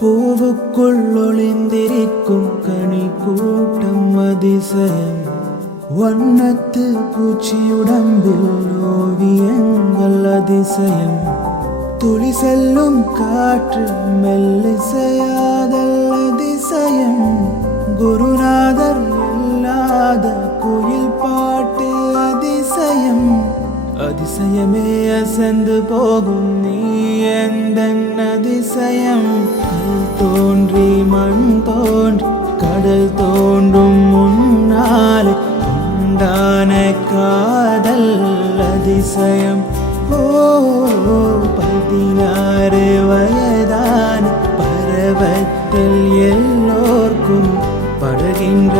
பூவுக்குள் ஒளிந்திருக்கும் கனி கூட்டம் அதிசயம். வண்ணத்து பூச்சியுடம்பில் ஓவியங்கள் அதிசயம். துளி செல்லும் காற்று மெல்லிசையாதல் அதிசயம். குருநாதர் இல்லாத குயில் பாட்டு அதிசயம். அதிசயமே அசந்து போகும் நீ எந்தன் அதிசயம். கல் தோன்றி மண் தோன்றி கடல் தோன்றும் முன்னாலே உண்டான காதல் அதிசயம். ஓ 16 வயதான பருவத்தில் எல்லோர்க்கும் படுகின்ற